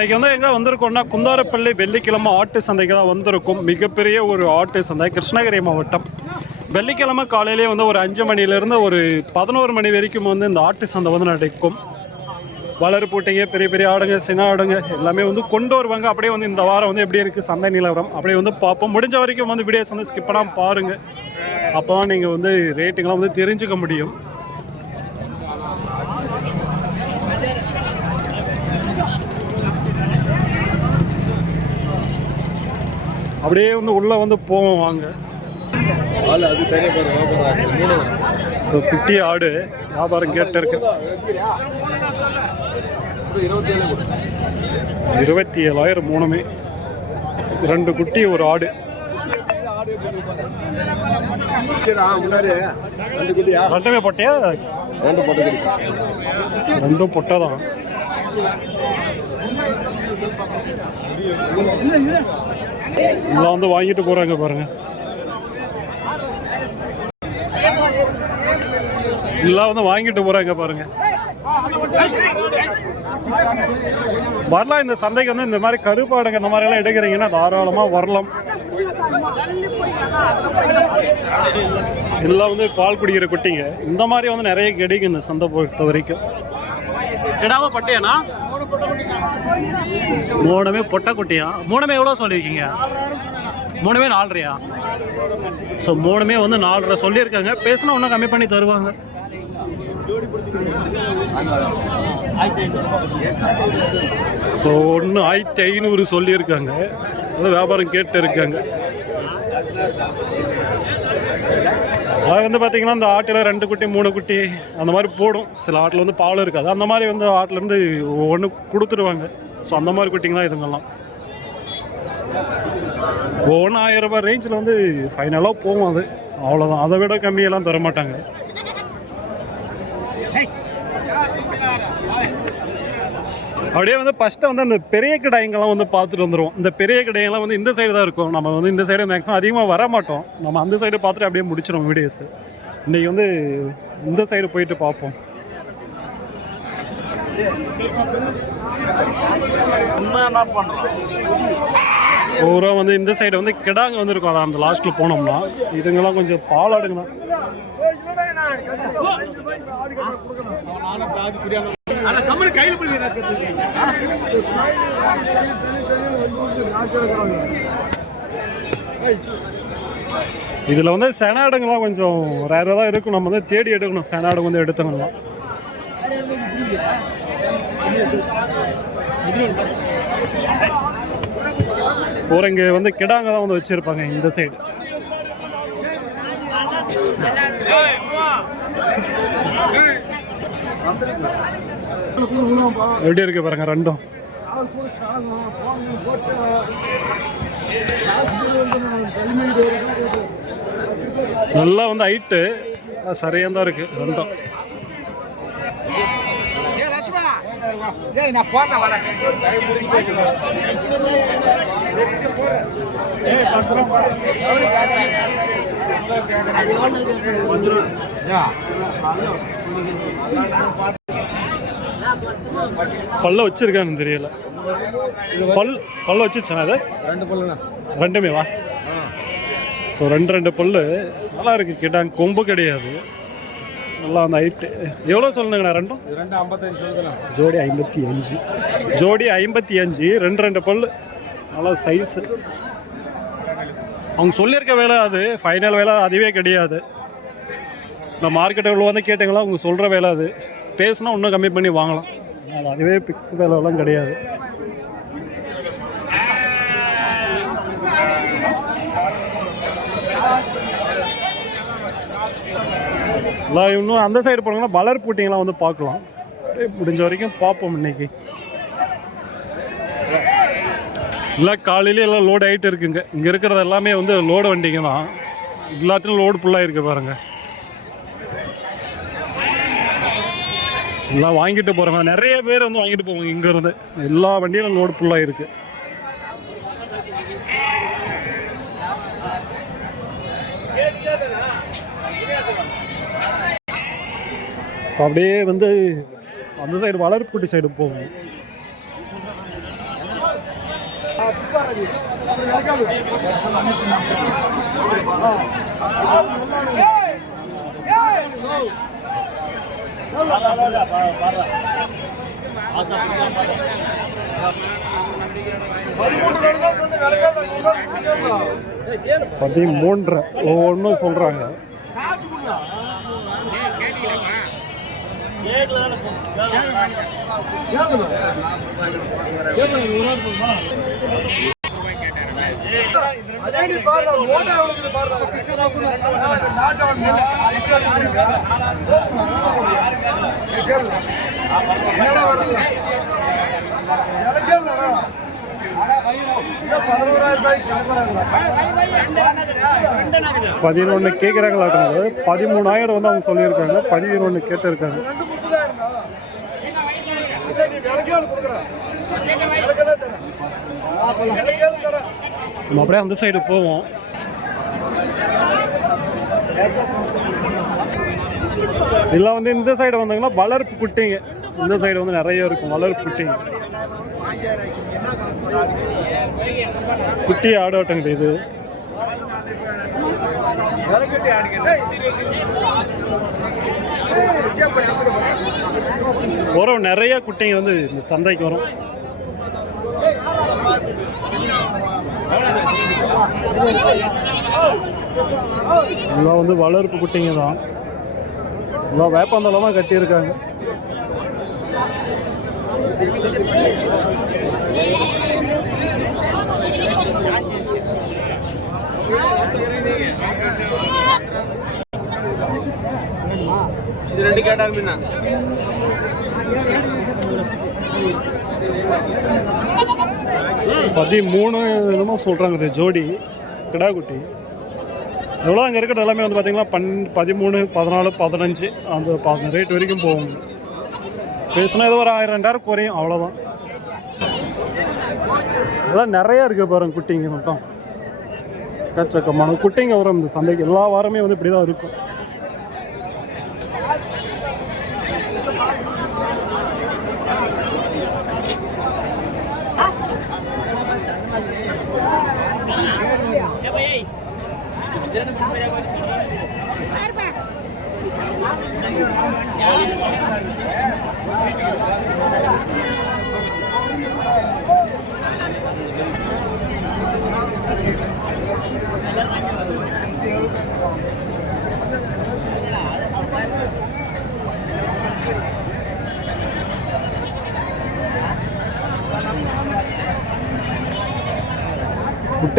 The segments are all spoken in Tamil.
இன்னைக்கு வந்து எங்கே வந்திருக்கோம்னா குந்தாரப்பள்ளி வெள்ளிக்கிழமை ஆட்டு சந்தைக்கு தான் வந்திருக்கும். மிகப்பெரிய ஒரு ஆட்டு சந்தை கிருஷ்ணகிரி மாவட்டம். வெள்ளிக்கிழமை காலையிலேயே வந்து ஒரு அஞ்சு மணிலேருந்து ஒரு பதினோரு மணி வரைக்கும் வந்து இந்த ஆட்டு சந்தை வந்து நடக்கும். வளர் பூட்டைங்க பெரிய பெரிய ஆடுங்க சின்ன ஆடுங்க எல்லாமே வந்து கொண்டு வருவாங்க. அப்படியே வந்து இந்த வாரம் வந்து எப்படி இருக்குது சந்தை நிலவரம் அப்படியே வந்து பார்ப்போம். முடிஞ்ச வரைக்கும் வந்து வீடியோஸ் வந்து ஸ்கிப் பண்ணாமல் பாருங்கள் அப்போ தான் நீங்கள் வந்து ரேட்டுங்கெல்லாம் வந்து தெரிஞ்சுக்க முடியும். அப்படியே வந்து உள்ளே வந்து போவோம் வாங்க. ஸோ குட்டி ஆடு வியாபாரம் கேட்டு இருக்கு. இருபத்தி ஏழாயிரம் மூணுமே. ரெண்டு குட்டி ஒரு ஆடு. ரெண்டுமே பொட்டையா? ரெண்டு போட்டு ரெண்டும் பொட்டை தான் எல்லாம் வந்து வாங்கிட்டு போறாங்க பாருங்க. எல்லாம் வந்து வாங்கிட்டு போறாங்க பாருங்க. வரலாம் இந்த சந்தைக்கு வந்து இந்த மாதிரி கருப்பாடுங்க இந்த மாதிரி எல்லாம் எடுக்கிறீங்கன்னா தாராளமா வரலாம். எல்லாம் வந்து பால் குடிக்கிற குட்டிங்க. இந்த மாதிரி வந்து நிறைய கிடைக்கும் இந்த சந்தை பொறுத்த வரைக்கும். கிடாவா பட்டையாண்ணா மூணுமே பொட்டை குட்டியா மூணுமே எவ்வளோ சொல்லியிருக்கீங்க? மூணுமே நாலரையா? ஸோ மூணுமே வந்து நாலரை சொல்லியிருக்காங்க. பேசினா ஒன்றும் கம்மி பண்ணி தருவாங்க. ஸோ ஒன்று ஆயிரத்தி ஐநூறு சொல்லியிருக்காங்க. அது வியாபாரம் கேட்டு இருக்காங்க. அது வந்து பார்த்தீங்கன்னா அந்த ஆட்டில் ரெண்டு குட்டி மூணு குட்டி அந்த மாதிரி போடும். சில ஆட்டில் வந்து பால் இருக்காது. அந்த மாதிரி வந்து ஆட்டிலேருந்து ஒன்று கொடுத்துருவாங்க. ஸோ அந்த மாதிரி குட்டிங்க தான் இதுங்கெல்லாம். ஒவ்வொன்று ஆயிரம் ரூபாய் ரேஞ்சில் வந்து ஃபைனலாக போகும் அது. அவ்வளோதான் அதை விட கம்மியெல்லாம் தர மாட்டாங்க அப்படியே வந்து ஃபஸ்ட்டு வந்து அந்த பெரிய கடைங்கெல்லாம் வந்து பார்த்துட்டு வந்துடுவோம் இந்த பெரிய கடைங்கெல்லாம் வந்து இந்த சைடு தான் இருக்கும். நம்ம வந்து இந்த சைடு மேக்ஸிமம் அதிகமாக வர மாட்டோம். நம்ம அந்த சைடு பார்த்துட்டு அப்படியே முடிச்சிடும் வீடியோஸ் இன்றைக்கி வந்து இந்த சைடு போயிட்டு பார்ப்போம். பூரா வந்து இந்த சைடு வந்து கிடாங்க வந்து இருக்கும் அதான் அந்த லாஸ்ட்டில் போனோம்னா. இதுங்கெல்லாம் கொஞ்சம் பாலாடுங்க தான் இதில் வந்து செனாடுங்கெல்லாம் கொஞ்சம் ரேராக தான் இருக்கும். நம்ம வந்து தேடி எடுக்கணும். செனாடு வந்து எடுத்தவங்கலாம் ஒரு இங்கே வந்து கிடாங்க தான் வந்து வச்சுருப்பாங்க இந்த சைடு எப்படி இருக்கு பாருங்க ரெண்டும். நல்லா வந்து ஹைட்டு சரியாக தான் இருக்கு ரெண்டும். பல்ல வச்சிருக்கான்னு தெரியல. பல் பல்ல வச்சுச்சானா அது ரெண்டு பல்லுண்ணா. ரெண்டுமே வா. ஸோ ரெண்டு ரெண்டு பல்லு. நல்லா இருக்கு கேட்டாங்க கொம்பு கிடையாது. நல்லா அந்த ஹைட்டு எவ்வளோ சொல்லுங்கண்ணா ரெண்டும்? ரெண்டு ஐம்பத்தஞ்சு ஜோடி ஐம்பத்தி அஞ்சு. ஜோடி ஐம்பத்தி அஞ்சு ரெண்டு ரெண்டு பல்லு. நல்லா சைஸு அவங்க சொல்லியிருக்க வேலை அது ஃபைனல் வேலை அதுவே கிடையாது. நான் மார்க்கெட்டில் வந்து கேட்டீங்களா அவங்க சொல்கிற வேலை அது. பேசுனா இன்னும் கம்மி பண்ணி வாங்கலாம். அதுவே பிக்ஸ் வேலைலாம் கிடையாது. இன்னும் அந்த சைடு போனீங்கன்னா வளர் பூட்டிங்கெலாம் வந்து பார்க்கலாம். முடிஞ்ச வரைக்கும் பார்ப்போம் இன்னைக்கு. எல்லாம் காலையிலே எல்லாம் லோடு ஆகிட்டு இருக்குங்க. இங்கே இருக்கிறது எல்லாமே வந்து லோடு வண்டிங்க தான். எல்லாத்துலையும் லோடு ஃபுல்லாக இருக்குது பாருங்கள் எல்லாம் வாங்கிட்டு போகிறாங்க நிறைய பேர் வந்து வாங்கிட்டு போவாங்க இங்கேருந்து. எல்லா வண்டியிலும் லோடு ஃபுல்லாக இருக்குது அப்படியே வந்து அந்த சைடு வளர்ப்புட்டி சைடு போகும் பதிமூன்றரை. ஒவ்வொன்றும் சொல்கிறாங்க அதே நீ பாரு ஓட்ட அவனுக்கு பாரு நாட் அவுட் என்னடா வருது பதினொன்று பதிமூணாயிரம் வந்து அவங்க சொல்லியிருக்காங்க. பதினொன்று கேட்டிருக்காங்க. நம்ம அப்படியே அந்த சைடு போவோம். இல்லை வந்து இந்த சைடு வந்தாங்கன்னா வளர்ப்பு குட்டிங்க. இந்த சைடு வந்து நிறைய இருக்கும் வளர்ப்பு குட்டிங்க. குட்டி ஆடோட்டங்க இது. உரம் நிறைய குட்டிங்க வந்து இந்த சந்தைக்கு வரும். இதெல்லாம் வந்து வளர்ப்பு குட்டிங்க தான். இதெல்லாம் வேப்பந்தளமாக கட்டியிருக்காங்க. இது ரெண்டு கேட்டார் மீனா. பதிமூணு என்னமோ சொல்கிறாங்க இது ஜோடி கிடா குட்டி எவ்வளோ அங்கே இருக்கிறது எல்லாமே வந்து பார்த்தீங்கன்னா பன் பதிமூணு பதினாலு பதினஞ்சு அந்த ப- ரேட் வரைக்கும் போகும். பேசுனா ஏதோ ஒரு ஆயிரம் ரெண்டாயிரம் குறையும் அவ்வளோதான் இதெல்லாம் நிறையா இருக்குது பாருங்க குட்டிங்க மட்டும் கச்சக்கமான குட்டிங்க வரும் இந்த சந்தைக்கு. எல்லா வாரமே வந்து இப்படி தான் இருக்கும்.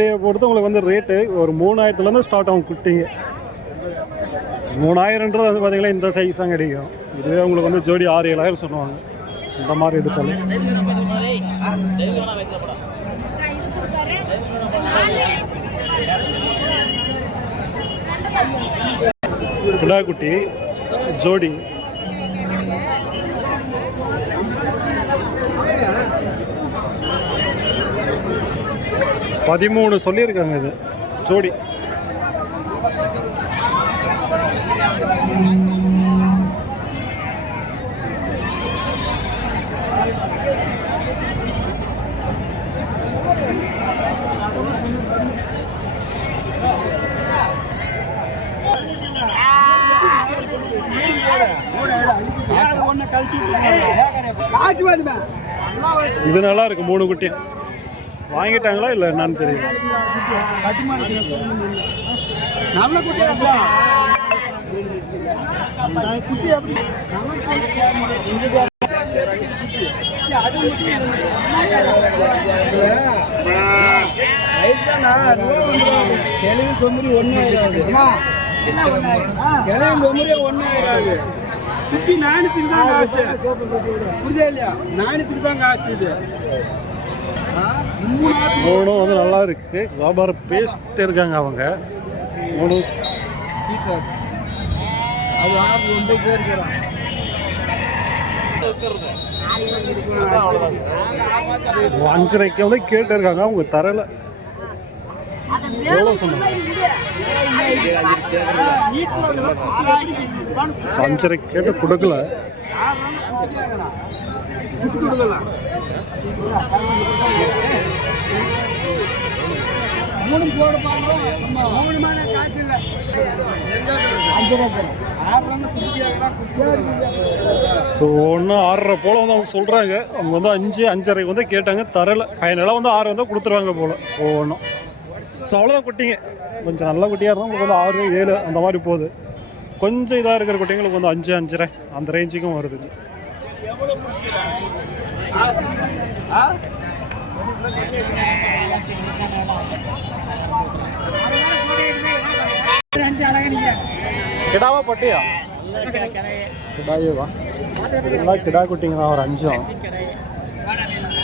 குட்டையை பொறுத்து உங்களுக்கு வந்து ரேட்டு ஒரு மூணாயிரத்துலேருந்து ஸ்டார்ட் ஆகும் குட்டிங்க. மூணாயிரன்றது வந்து பார்த்தீங்கன்னா இந்த சைஸ் தான் கிடைக்கும் இதுவே உங்களுக்கு வந்து ஜோடி ஆறு ஏழாயிரம் சொல்லுவாங்க. இந்த மாதிரி எடுத்தாலும் கிடா குட்டி ஜோடி. பதிமூணு சொல்லியிருக்காங்க இது. ஜோடி. இது நல்லா இருக்கு மூணு குட்டி. வாங்கிட்டாங்களா இல்லை என்னன்னு தெரியல. நல்ல குட்டி குட்டி எப்படி கிழவி கொம்புரி கிழவி கொம்புரியே ஒன்றே ஆயிராது குட்டி நாணயத்துக்கு தான் காசு. புரியுதா இல்லையா? நாணயத்துக்கு தான் காசு இது. மூணும் வந்து நல்லா இருக்கு. வியாபாரம் பேசிட்டு இருக்காங்க அவங்க. மூணு அஞ்சரைக்கு வந்து கேட்டு இருக்காங்க. அவங்க தரல. எவ்வளோ சொன்னாங்க? அஞ்சரைக்கு கேட்டு கொடுக்கல. மூணு போடுப்பாங்க மூணு காய்ச்சல குட்டியாக ஸோ ஒன்று ஆறரை போல் வந்து அவங்க சொல்கிறாங்க அவங்க வந்து அஞ்சு அஞ்சரைக்கு வந்து கேட்டாங்க தரல. ஃபைனலாக வந்து ஆறு வந்து கொடுத்துருவாங்க போல். ஒவ்வொன்றும் ஸோ அவ்வளோதான் குட்டிங்க. கொஞ்சம் நல்ல குட்டியாக இருந்தால் உங்களுக்கு வந்து ஆறு ஏழு அந்த மாதிரி போகுது. கொஞ்சம் இதாக இருக்கிற குட்டிங்களுக்கு வந்து அஞ்சு அஞ்சரை அந்த ரேஞ்சுக்கும் வருது. கிடாவா பட்டியா கிடாயேவா? இதெல்லாம் கிடா குட்டிங்க தான் ஒரு அஞ்சும்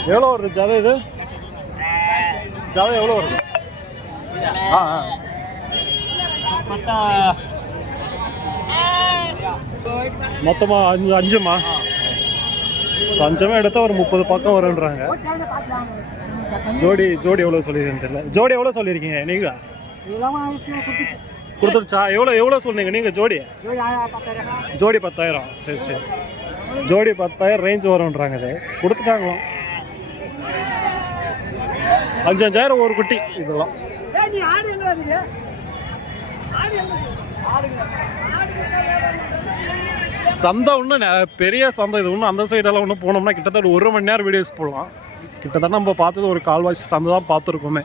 எவ்வளோ வருது ஜதை இது? ஜதை எவ்வளோ வருது? ஆ ஆ. மொத்தமாக அஞ்சு அஞ்சுமா? சஞ்சமே எடுத்தால் ஒரு முப்பது பக்கம் வரும்ன்றாங்க. ஜோடி ஜோடி எவ்வளோ சொல்லியிருக்கேன்னு தெரியல. ஜோடி எவ்வளோ சொல்லியிருக்கீங்க நீங்கள் கொடுத்துருச்சா? எவ்வளோ எவ்வளோ சொன்னீங்க நீங்கள் ஜோடி? ஜோடி பத்தாயிரம். சரி சரி. ஜோடி பத்தாயிரம் ரேஞ்ச் வரும்ன்றாங்க இது. கொடுத்துட்டாங்களோ அஞ்சு அஞ்சாயிரம் ஒரு குட்டி இதெல்லாம். சந்தை ஒன்று நெ- பெரிய சந்தை இது. ஒன்றும் அந்த சைடெல்லாம் ஒன்றும் போனோம்னா கிட்டத்தட்ட ஒரு மணி நேரம் வீடியோஸ் போடலாம். கிட்டத்தட்ட நம்ம பார்த்தது ஒரு கால்வாசி சந்தை தான் பார்த்துருக்கோமே.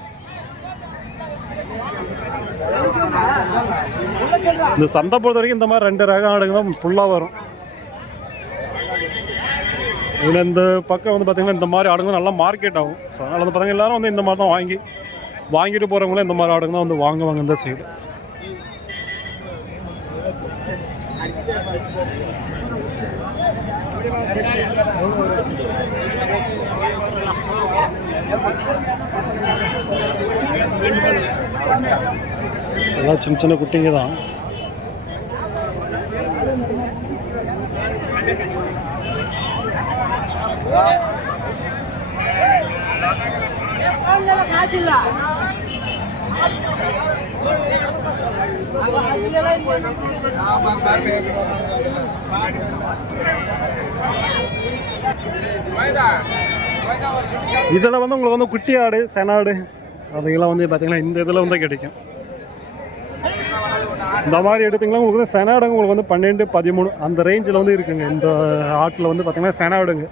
இந்த சந்தை பொறுத்த வரைக்கும் இந்த மாதிரி ரெண்டு ரகம் ஆடுங்க தான் ஃபுல்லாக வரும். இதில் இந்த பக்கம் வந்து பார்த்திங்கன்னா இந்த மாதிரி ஆடுங்க நல்லா மார்க்கெட் ஆகும். ஸோ அதனால் வந்து பார்த்திங்கன்னா எல்லாரும் வந்து இந்த மாதிரி தான் வாங்கி வாங்கிட்டு போகிறவங்களும் இந்த மாதிரி ஆடுங்க தான் வந்து வாங்குவாங்க இந்த சைடு எல்லாம் சின்ன சின்ன குட்டிங்க தான். இதில் வந்து உங்களுக்கு வந்து குட்டி ஆடு செனாடு அதுக்கெல்லாம் வந்து பார்த்தீங்கன்னா இந்த இதில் வந்து கிடைக்கும். இந்த மாதிரி எடுத்தீங்கன்னா உங்களுக்கு வந்து செனாடுங்க உங்களுக்கு வந்து பன்னெண்டு பதிமூணு அந்த ரேஞ்சில் வந்து இருக்குங்க. இந்த ஆட்டில் வந்து பார்த்தீங்கன்னா செனாடுங்க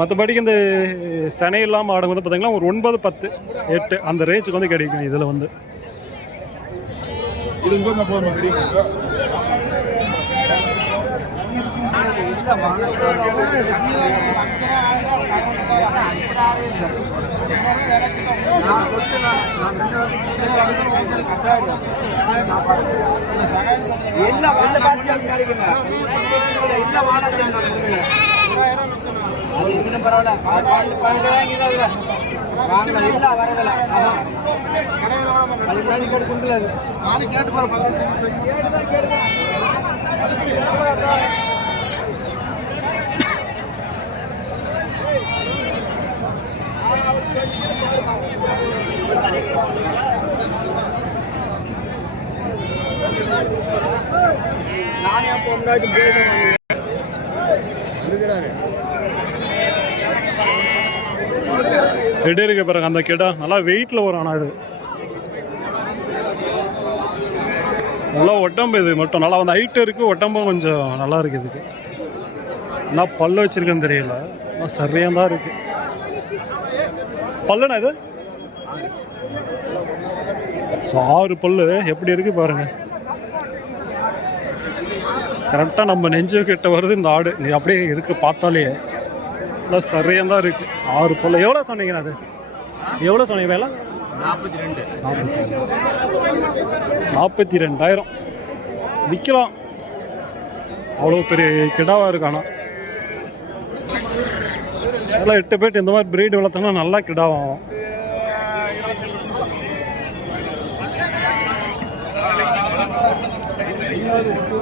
மற்றபடிக்கு இந்த செனை இல்லாமல் ஆடுங்க வந்து பார்த்தீங்கன்னா ஒரு ஒன்பது பத்து எட்டு அந்த ரேஞ்சுக்கு வந்து கிடைக்கும் இதில் வந்து. எல்லாம் ಎಲ್ಲ பாட்டில் கிடைக்குங்க எல்லாம் இன்னும் பரவாயில்ல பால் பால் பால் வாங்கிடாது வரதில்ல அது மாதிரி கேட்டு கொண்டு கேட்டு நானே பொண்ணாக்கு போயிடுவேன் ரெடி இருக்க பாருங்க அந்த கெடா. நல்லா வெயிட்டில் வரும் ஆனால் இது. நல்லா ஒட்டம்பு இது மட்டும். நல்லா வந்து ஹைட்டு இருக்குது ஒட்டம்பும் கொஞ்சம் நல்லா இருக்குது இதுக்கு. என்ன பல்லு வச்சிருக்கேன்னு தெரியல. ஆனால் சரியாக தான் இருக்குது பல்லுண்ணா இது? ஆறு பல்லு. எப்படி இருக்கு பாருங்க. கரெக்டாக நம்ம நெஞ்சு கிட்ட வருது இந்த ஆடு. நீ அப்படியே இருக்கு பார்த்தாலே. நல்லா சரியாக தான் இருக்கு. ஆறு பல்லு. எவ்வளோ சொன்னீங்க அது? எவ்வளோ சொன்னீங்க வேலை? நாற்பத்தி ரெண்டு. நாற்பத்தி நாற்பத்தி ரெண்டாயிரம். விற்கலாம். அவ்வளோ பெரிய கிடாவாக இருக்கானா நல்லா எட்டு பேட்டு இந்த மாதிரி பிரீடு வளர்த்தோம்னா நல்லா கிடாவாகும்.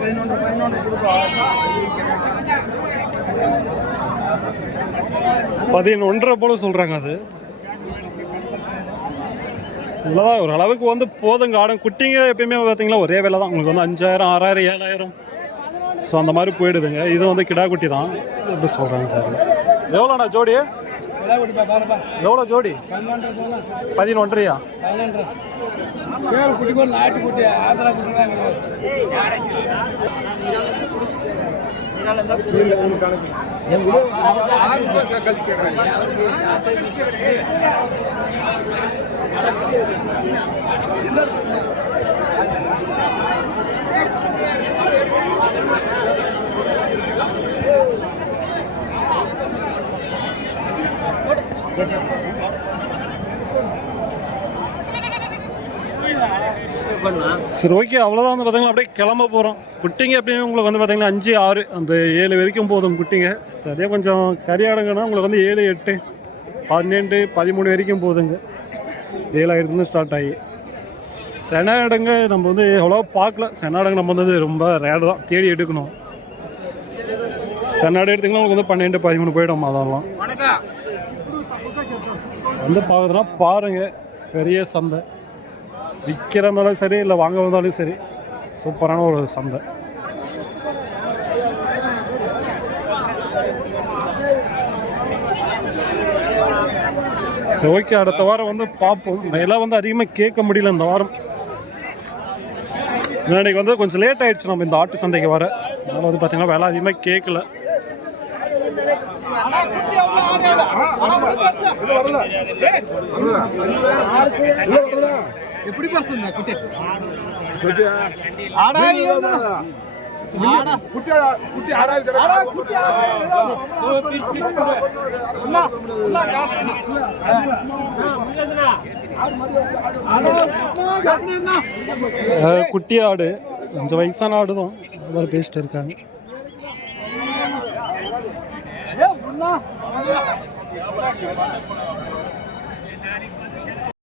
பதினொன்று பதினொன்று பதினொன்றரை போல சொல்கிறாங்க அது. இல்லைதான் ஒரு அளவுக்கு வந்து போதுங்க. ஆடும் குட்டிங்க எப்பயுமே பார்த்தீங்களா ஒரே வேலை தான். உங்களுக்கு வந்து அஞ்சாயிரம் ஆறாயிரம் ஏழாயிரம். ஸோ அந்த மாதிரி போயிடுதுங்க. இது வந்து கிடா குட்டி தான். எப்படி சொல்கிறாங்க சார் எவ்வளோண்ணா ஜோடி? எவ்வளோ ஜோடி? பதினொன்றையா? பதினொன்று பேர் குட்டி கூட நாட்டு குட்டி ஆந்திரா குட்டி தான் சரி ஓகே அவ்வளோதான் வந்து பார்த்தீங்கன்னா அப்படியே கிளம்ப போகிறோம் குட்டிங்க எப்பயுமே உங்களுக்கு வந்து பார்த்தீங்கன்னா அஞ்சு ஆறு அந்த ஏழு வரைக்கும் போதும் குட்டிங்க. சரியாக கொஞ்சம் கரியாடுங்கன்னா உங்களுக்கு வந்து ஏழு எட்டு பன்னெண்டு பதிமூணு வரைக்கும் போதுங்க. ஏழாயிரத்துலேருந்து ஸ்டார்ட் ஆகி. செனாடுங்க நம்ம வந்து எவ்வளோ பார்க்கல. செனாடுங்க நம்ம வந்து ரொம்ப ரேடு தான். தேடி எடுக்கணும். சென்னாடு எடுத்திங்கன்னா உங்களுக்கு வந்து பன்னெண்டு பதிமூணு போயிடும் அதெல்லாம். வந்து பார்க்குறதுனா பாருங்கள் பெரிய சந்தை. விற்கிறதாலும் சரி இல்லை வாங்க வந்தாலும் சரி சூப்பரான ஒரு சந்தை. சரி ஓகே அடுத்த வாரம் வந்து பார்ப்போம். விலை வந்து அதிகமாக கேட்க முடியல இந்த வாரம். இன்னைக்கு வந்து கொஞ்சம் லேட் ஆகிடுச்சு நம்ம இந்த ஆட்டு சந்தைக்கு வர. அதனால் வந்து பார்த்திங்கன்னா விலை அதிகமாக கேட்கல. எப்படி பர்சன் குட்டி. அஹ் குட்டி ஆடு. கொஞ்சம் வயசான ஆடு தான் மாதிரி பேசிட்டு இருக்காங்க